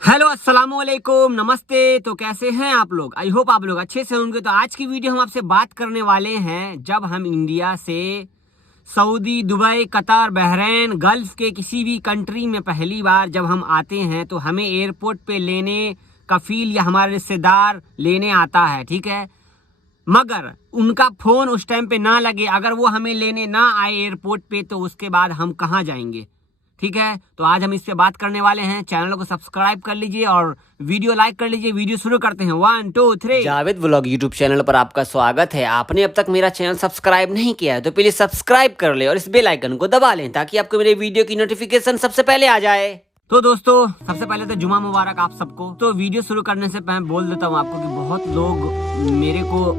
Hello अस्सलाम वालेकुम, नमस्ते। तो कैसे हैं आप लोग? आई होप आप लोग अच्छे से होंगे। तो आज की वीडियो हम आपसे बात करने वाले हैं, जब हम इंडिया से Saudi, Dubai, Qatar, Bahrain, gulf के किसी भी कंट्री में पहली बार जब हम आते हैं तो हमें एयरपोर्ट पे लेने कफील या हमारा रिश्तेदार लेने आता है, ठीक है। मगर उनका फोन उस टाइम पे ना लगे, अगर वो हमें लेने ना आए एयरपोर्ट पे, तो उसके बाद हम कहाँ जाएंगे? ठीक है, तो आज हम इस पे बात करने वाले हैं। चैनल को सब्सक्राइब कर लीजिए और वीडियो लाइक कर लीजिए। वीडियो शुरू करते हैं। 1 2 3। जावेद व्लॉग यूट्यूब चैनल पर आपका स्वागत है। आपने अब तक मेरा चैनल सब्सक्राइब नहीं किया है तो प्लीज सब्सक्राइब कर ले और इस बेल आइकन को दबा लें ताकि आपको मेरे वीडियो की नोटिफिकेशन सबसे पहले आ जाए। तो दोस्तों, सबसे पहले तो जुमा मुबारक आप सबको। तो वीडियो शुरू करने से पहले बोल देता हूँ आपको कि बहुत लोग मेरे को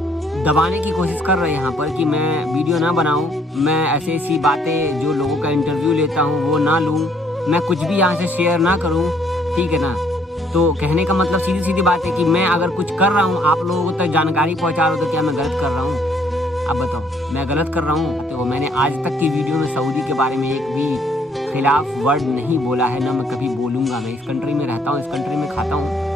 दबाने की कोशिश कर रहे हैं यहाँ पर कि मैं वीडियो ना बनाऊं, मैं ऐसी ऐसी बातें जो लोगों का इंटरव्यू लेता हूँ वो ना लूँ, मैं कुछ भी यहाँ से शेयर ना करूँ, ठीक है ना। तो कहने का मतलब सीधी सीधी बात है कि मैं अगर कुछ कर रहा हूँ, आप लोगों तक जानकारी पहुँचा रहा हूँ, तो क्या मैं गलत कर रहा हूँ? अब बताओ, मैं गलत कर रहा हूँ? तो मैंने आज तक की वीडियो में सऊदी के बारे में एक भी खिलाफ वर्ड नहीं बोला है, ना मैं कभी बोलूँगा। मैं इस कंट्री में रहता हूँ, इस कंट्री में खाता हूँ,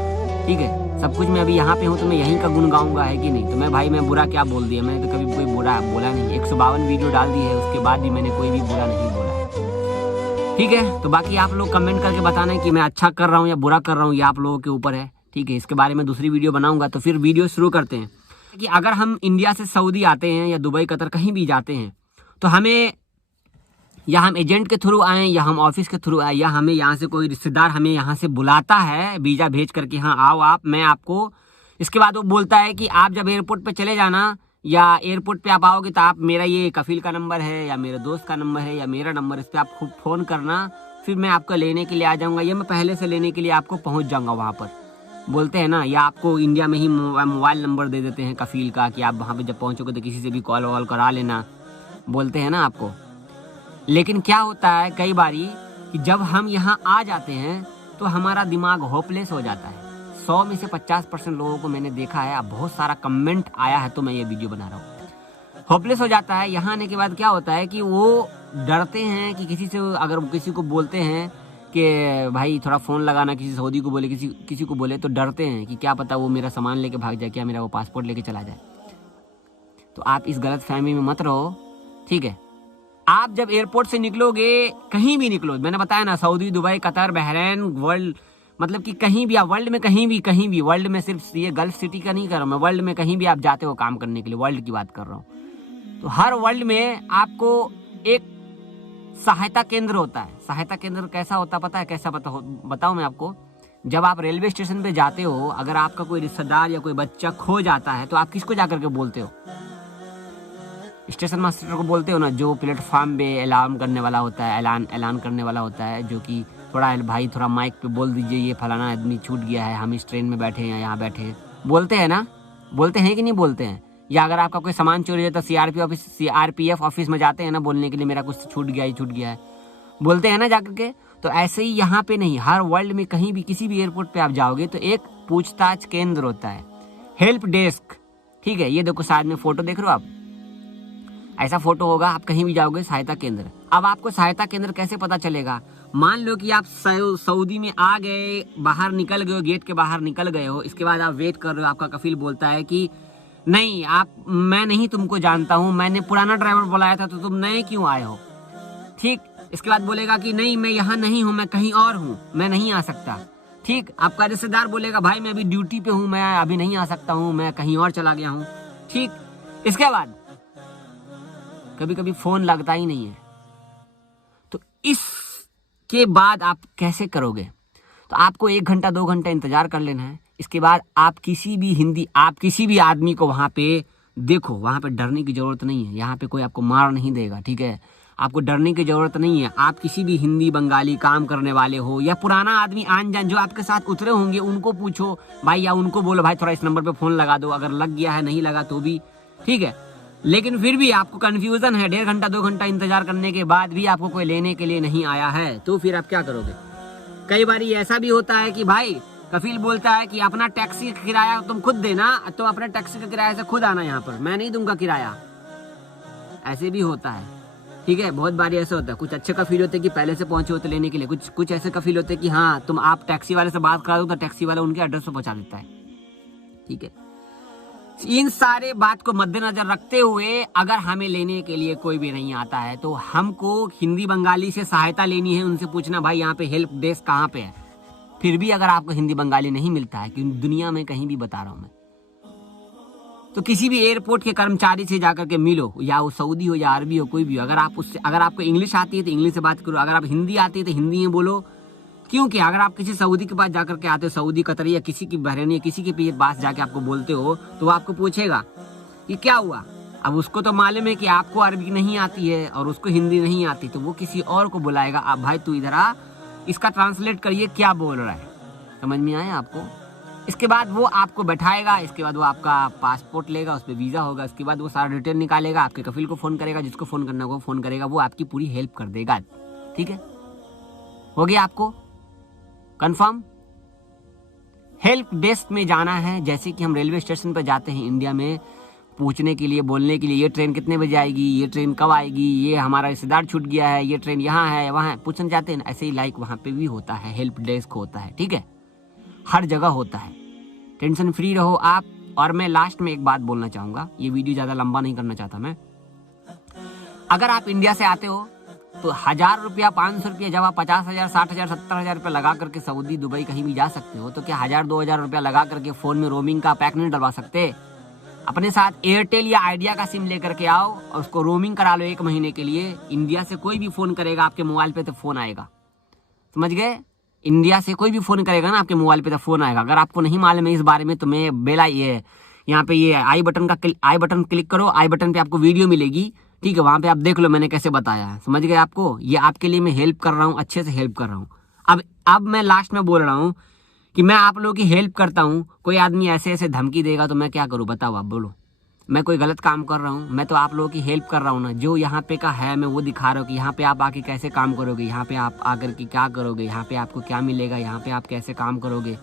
ठीक है, सब कुछ। मैं अभी यहाँ पे हूँ तो मैं यहीं का गुण गाऊंगा, है कि नहीं? तो मैं भाई, मैं बुरा क्या बोल दिया? मैंने तो कभी कोई बुरा बोला नहीं। 152 वीडियो डाल दी है, उसके बाद भी मैंने कोई भी बुरा नहीं बोला है, ठीक है। तो बाकी आप लोग कमेंट करके बताना है कि मैं अच्छा कर रहा हूँ या बुरा कर रहा हूँ, ये आप लोगों के ऊपर है, ठीक है। इसके बारे में दूसरी वीडियो बनाऊंगा। तो फिर वीडियो शुरू करते हैं कि अगर हम इंडिया से सऊदी आते हैं या दुबई, कतर, कहीं भी जाते हैं, तो हमें, या हम एजेंट के थ्रू आए या हम ऑफिस के थ्रू आए या हमें यहाँ से कोई रिश्तेदार हमें यहाँ से बुलाता है वीज़ा भेज करके, हाँ आओ आप, मैं आपको। इसके बाद वो बोलता है कि आप जब एयरपोर्ट पे चले जाना या एयरपोर्ट पे आप आओगे तो आप, मेरा ये कफील का नंबर है या मेरे दोस्त का नंबर है या मेरा नंबर, इस पर आप खूब फ़ोन करना, फिर मैं आपको लेने के लिए आ जाऊँगा या मैं पहले से लेने के लिए आपको पहुँच जाऊँगा वहाँ पर, बोलते हैं ना। या आपको इंडिया में ही मोबाइल नंबर दे देते हैं कफील का कि आप वहाँ पर जब पहुँचोगे तो किसी से भी कॉल वॉल करा लेना, बोलते हैं ना आपको। लेकिन क्या होता है कई बारी कि जब हम यहाँ आ जाते हैं तो हमारा दिमाग होपलेस हो जाता है। 100 में से 50% लोगों को मैंने देखा है, अब बहुत सारा कमेंट आया है तो मैं ये वीडियो बना रहा हूँ। होपलेस हो जाता है। यहाँ आने के बाद क्या होता है कि वो डरते हैं कि किसी से, अगर किसी को बोलते हैं कि भाई थोड़ा फ़ोन लगाना, किसी सऊदी को बोले, किसी को बोले, तो डरते हैं कि क्या पता वो मेरा सामान लेके भाग जाए, क्या मेरा वो पासपोर्ट लेके चला जाए। तो आप इस गलत फहमी में मत रहो, ठीक है। आप जब एयरपोर्ट से निकलोगे, कहीं भी निकलो, मैंने बताया ना, Saudi, Dubai, Qatar, Bahrain, world, मतलब कि कहीं भी आप वर्ल्ड में, कहीं भी वर्ल्ड में, सिर्फ ये गल्फ सिटी का नहीं कर रहा हूँ मैं, वर्ल्ड में कहीं भी आप जाते हो काम करने के लिए, वर्ल्ड की बात कर रहा हूँ, तो हर वर्ल्ड में आपको एक सहायता केंद्र होता है। सहायता केंद्र कैसा होता है पता है? कैसा बताऊँ मैं आपको? जब आप रेलवे स्टेशन पे जाते हो, अगर आपका कोई रिश्तेदार या कोई बच्चा खो जाता है तो आप किसको जा करके बोलते हो? स्टेशन मास्टर को बोलते हो ना, जो प्लेटफॉर्म पे ऐलान करने वाला होता है, ऐलान करने वाला होता है, जो कि थोड़ा भाई थोड़ा माइक पे बोल दीजिए ये फलाना आदमी छूट गया है, हम इस ट्रेन में बैठे हैं या यहाँ बैठे हैं, बोलते हैं ना? बोलते हैं कि नहीं बोलते हैं? या अगर आपका कोई सामान चोरी है तो सीआरपीएफ ऑफिस में जाते हैं ना बोलने के लिए, मेरा कुछ छूट गया है, बोलते हैं ना जाकर के। तो ऐसे ही यहाँ पे नहीं, हर वर्ल्ड में कहीं भी किसी भी एयरपोर्ट पे आप जाओगे तो एक पूछताछ केंद्र होता है, हेल्प डेस्क, ठीक है। ये देखो साइड में फोटो देख रहे हो आप, ऐसा फोटो होगा, आप कहीं भी जाओगे सहायता केंद्र। अब आपको सहायता केंद्र कैसे पता चलेगा? मान लो कि आप सऊदी में आ गए, बाहर निकल गए हो, गेट के बाहर निकल गए हो, इसके बाद आप वेट कर रहे हो, आपका कफील बोलता है कि नहीं मैं नहीं तुमको जानता हूँ, मैंने पुराना ड्राइवर बुलाया था तो तुम नए क्यों आए हो, ठीक। इसके बाद बोलेगा कि नहीं मैं यहाँ नहीं हूँ, मैं कहीं और हूँ, मैं नहीं आ सकता, ठीक। आपका रिश्तेदार बोलेगा भाई मैं अभी ड्यूटी पे हूँ, मैं अभी नहीं आ सकता हूँ, मैं कहीं और चला गया हूँ, ठीक। इसके बाद कभी कभी फोन लगता ही नहीं है, तो इसके बाद आप कैसे करोगे? तो आपको 1 घंटा 2 घंटा इंतजार कर लेना है। इसके बाद आप किसी भी आदमी को वहां पे देखो, वहां पे डरने की जरूरत नहीं है, यहाँ पे कोई आपको मार नहीं देगा, ठीक है। आपको डरने की जरूरत नहीं है। आप किसी भी हिंदी, बंगाली काम करने वाले हो या पुराना आदमी आन जान जो आपके साथ उतरे होंगे, उनको पूछो भाई, या उनको बोलो भाई थोड़ा इस नंबर पे फोन लगा दो, अगर लग गया है, नहीं लगा तो भी ठीक है। लेकिन फिर भी आपको कंफ्यूजन है, 1.5 घंटा 2 घंटा इंतजार करने के बाद भी आपको कोई लेने के लिए नहीं आया है, तो फिर आप क्या करोगे? कई बार ऐसा भी होता है कि भाई कफील बोलता है कि अपना टैक्सी का किराया तुम खुद देना, तो अपने टैक्सी के किराए से खुद आना यहाँ पर, मैं नहीं दूंगा किराया। ऐसे भी होता है, ठीक है, बहुत बारी ऐसा होता है, कुछ अच्छे का फील होता है कि पहले से पहुंचे होते लेने के लिए, कुछ ऐसे का फील होता है कि हाँ तुम आप टैक्सी वाले से बात करा दो तो टैक्सी वाला उनके एड्रेस पे पहुंचा देता है। ठीक है, इन सारे बात को मद्देनजर रखते हुए अगर हमें लेने के लिए कोई भी नहीं आता है तो हमको हिंदी बंगाली से सहायता लेनी है, उनसे पूछना भाई यहाँ पे हेल्प डेस्क कहाँ पे है। फिर भी अगर आपको हिंदी बंगाली नहीं मिलता है, क्योंकि दुनिया में कहीं भी बता रहा हूं मैं, तो किसी भी एयरपोर्ट के कर्मचारी से जाकर के मिलो, या वो सऊदी हो या अरबी हो, कोई भी हो। अगर आपको इंग्लिश आती है तो इंग्लिश से बात करो, अगर आप हिंदी आती है तो हिंदी में बोलो। क्योंकि अगर आप किसी सऊदी के पास जाकर के आते हो, सऊदी, कतरी या किसी की बहरीन या किसी के पास जाके आपको बोलते हो, तो वो आपको पूछेगा कि क्या हुआ। अब उसको तो मालूम है कि आपको अरबी नहीं आती है और उसको हिंदी नहीं आती, तो वो किसी और को बुलाएगा, आप भाई तू इधर आ, इसका ट्रांसलेट करिए क्या बोल रहा है। समझ में आया आपको? इसके बाद वो आपको बैठाएगा, इसके बाद वो आपका पासपोर्ट लेगा, उस पर वीज़ा होगा, उसके बाद वो सारा डिटेल निकालेगा, आपके कफिल को फ़ोन करेगा, जिसको फ़ोन करना वो फ़ोन करेगा, वो आपकी पूरी हेल्प कर देगा। ठीक है, हो गया आपको कंफर्म? हेल्प डेस्क में जाना है, जैसे कि हम रेलवे स्टेशन पर जाते हैं इंडिया में पूछने के लिए, बोलने के लिए, ये ट्रेन कितने बजे आएगी, ये ट्रेन कब आएगी, ये हमारा रिश्तेदार छूट गया है, ये ट्रेन यहाँ है वहाँ है, पूछने जाते हैं। ऐसे ही लाइक वहाँ पे भी होता है, हेल्प डेस्क होता है। ठीक है, हर जगह होता है, टेंशन फ्री रहो आप। और मैं लास्ट में एक बात बोलना चाहूँगा, ये वीडियो ज़्यादा लंबा नहीं करना चाहता मैं। अगर आप इंडिया से आते हो तो 1000 रुपया, 500 रुपया, जब आप 50,000, 60,000, 70,000 रुपया लगा करके सऊदी, दुबई कहीं भी जा सकते हो, तो क्या 1000-2000 रुपया लगा करके फ़ोन में रोमिंग का पैक नहीं डलवा सकते? अपने साथ एयरटेल या आइडिया का सिम लेकर के आओ और उसको रोमिंग करा लो 1 महीने के लिए। इंडिया से कोई भी फ़ोन करेगा आपके मोबाइल पे तो फ़ोन आएगा। समझ गए? इंडिया से कोई भी फ़ोन करेगा ना आपके मोबाइल पे तो फ़ोन आएगा। अगर आपको नहीं मालूम है इस बारे में तो मैं यहाँ पे ये आई बटन क्लिक करो, आई बटन पे आपको वीडियो मिलेगी। ठीक है, वहाँ पे आप देख लो मैंने कैसे बताया है। समझ गए आपको? ये आपके लिए मैं हेल्प कर रहा हूँ, अच्छे से हेल्प कर रहा हूँ। अब मैं लास्ट में बोल रहा हूँ कि मैं आप लोगों की हेल्प करता हूँ, कोई आदमी ऐसे ऐसे धमकी देगा तो मैं क्या करूँ बताओ, आप बोलो। मैं कोई गलत काम कर रहा हूँ? मैं तो आप लोगों की हेल्प कर रहा हूँ ना। जो यहाँ पे का है मैं वो दिखा रहा हूँ कि यहाँ पे आप आके कैसे काम करोगे, यहाँ पे आप आकर के क्या करोगे, यहाँ पे आपको क्या मिलेगा, यहाँ पे आप कैसे काम करोगे।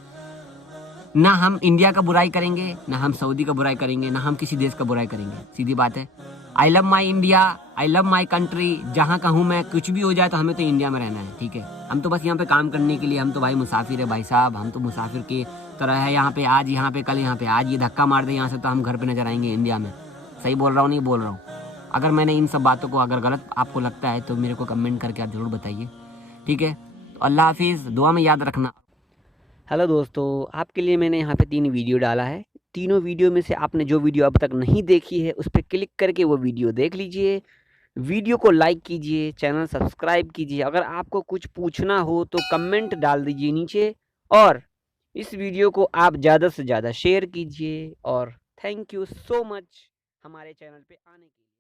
ना हम इंडिया का बुराई करेंगे, ना हम सऊदी का बुराई करेंगे, ना हम किसी देश का बुराई करेंगे। सीधी बात है। I love my India, I love my country. जहाँ कहूँ मैं, कुछ भी हो जाए तो हमें तो इंडिया में रहना है। ठीक है, हम तो बस यहाँ पे काम करने के लिए, हम तो भाई मुसाफिर है भाई साहब, हम तो मुसाफिर की तरह है। यहाँ पे आज यहाँ पे कल यहाँ पे, आज ये धक्का मार दे यहाँ से तो हम घर पे नजर आएंगे इंडिया में। सही बोल रहा हूँ नहीं बोल रहा हूँ? अगर मैंने इन सब बातों को अगर गलत आपको लगता है तो मेरे को कमेंट करके आप ज़रूर बताइए। ठीक है, तो अल्लाह हाफिज़, दुआ में याद रखना। हेलो दोस्तों, आपके लिए मैंने यहाँ पे 3 वीडियो डाला है। तीनों वीडियो में से आपने जो वीडियो अब तक नहीं देखी है उस पर क्लिक करके वो वीडियो देख लीजिए। वीडियो को लाइक कीजिए, चैनल सब्सक्राइब कीजिए। अगर आपको कुछ पूछना हो तो कमेंट डाल दीजिए नीचे, और इस वीडियो को आप ज़्यादा से ज़्यादा शेयर कीजिए। और थैंक यू सो मच हमारे चैनल पे आने के लिए।